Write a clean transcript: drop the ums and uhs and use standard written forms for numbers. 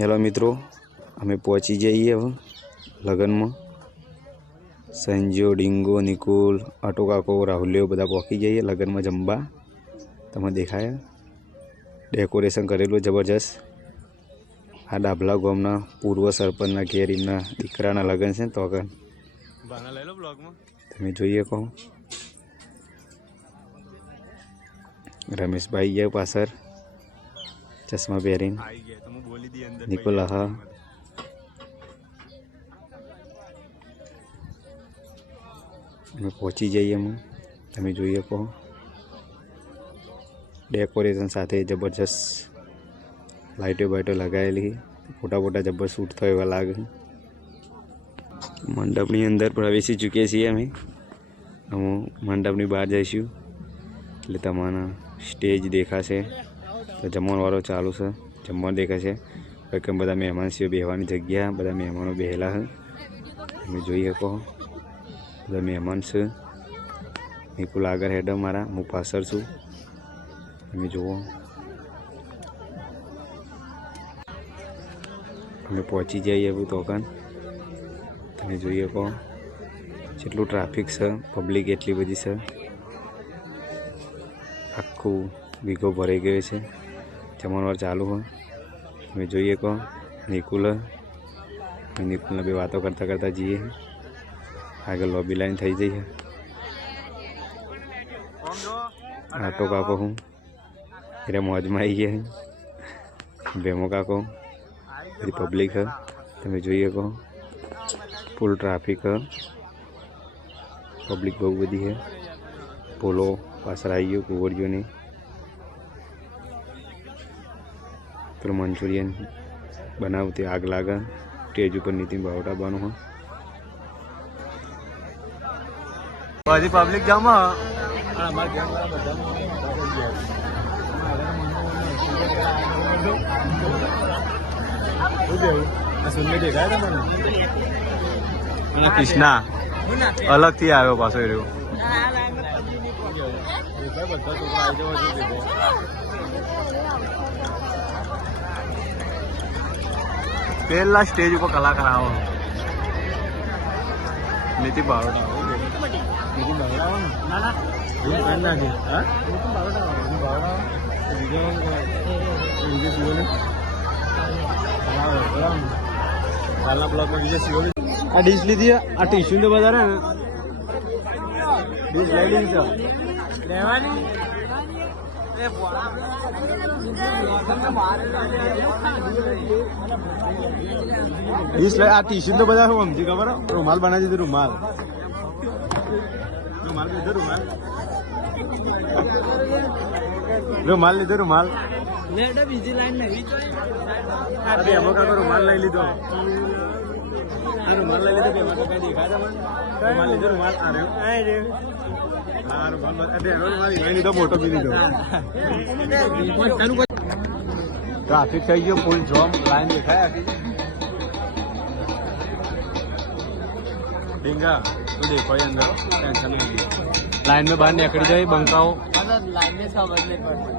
Hello મિત્રો, અમે પહોંચી જઈએ હવે લગ્નમાં. સંજો, ડીંગો, નિકુલ, આટો કાકો, રાહુલ્યો બધા પહોંચી જઈએ લગ્નમાં જમવા. તમે દેખાય ડેકોરેશન કરેલું જબરજસ્ત. આ ડાભલા ગામના પૂર્વ સરપંચના ઘેર એમના દીકરાના લગ્ન છે. તો આગળ તમે જોઈએ કહો. રમેશભાઈ ગયા પાછળ ચશ્મા પહેરીને. નિકુલ હા અમે પહોંચી જઈએ. તમે જોઈએ કહો. ડેકોરેશન સાથે જબરજસ્ત લાઇટો બાઇટો લગાવેલી. ફોટા જબર શૂટ થયો એવા લાગે. મંડપની અંદર પ્રવેશી ચૂકીએ છીએ અમે. મંડપની બહાર જઈશું એટલે તમારા સ્ટેજ દેખાશે. તો જમણવારો ચાલુ છે, જમવાનું દેખાશે. કે બધા મહેમાન છે, બેહવાની જગ્યા બધા મહેમાનો બેહેલા છે. તમે જોઈ શકો બધા મહેમાન છે. નિકુલ આગળ હેડ મારા, હું પાછળ છું. તમે જુઓ અમે પહોંચી જઈએ એવું તોકાન. તમે જોઈએ કહો જેટલું ટ્રાફિક છે, પબ્લિક એટલી બધી છે. આખું વીઘો ભરાઈ ગયો છે. જમણવાર ચાલુ હોય. તમે જોઈએ કહો નિકુલને બે વાતો કરતા જઈએ. આગળ લોબી લાઈન થઈ જઈએ. આટો કાકો હું એટલે મોજમાં આવી ગયા. ભેમો કાકો બધી પબ્લિક है. તમે જોઈએ કહો ફૂલ ટ્રાફિક है, પબ્લિક બહુ બધી है. પોલો પાછળ આવી ગયો કુંવરજીઓની. પેલો મંચુરિયન બનાવતી આગ લાગે. સ્ટેજ ઉપર નીતિન બાવટા બનો બધી પબ્લિક જમા. કૃષ્ણા અલગ થી આવ્યો પાછો રહ્યો. પેલા સ્ટેજ ઉપર કલાકાર આવો. નીતિ બારોટા આ ડીશ લીધી. આ ટીશ્યુ તો બધા ને ડીશ લઈ લીધી છે લેવાની. ડીશ લઈ. આ ટીશ્યુ તો બધા શું સમજી ખબર? રૂમાલ બનાવી દીધું. રૂમાલ લીધો. રૂમાલ લીધો. રૂમાલ બીજી લાઈન નહીં. રૂમાલ લઈ લીધો. રૂમાલ લઈ લીધો. દેખાય રૂમાલ લીધો. રૂમાલ લીધો. ફોટો બી લીધો. ટ્રાફિક થઈ ગયો ફૂલ જોમ. લાઈન દેખાય આખી. ડીંગા તું देखो ये अंदर टेंशन नहीं. लाइन में बाहर निकल जाए बंकाओ. लाइन में समझ नहीं पड़ता.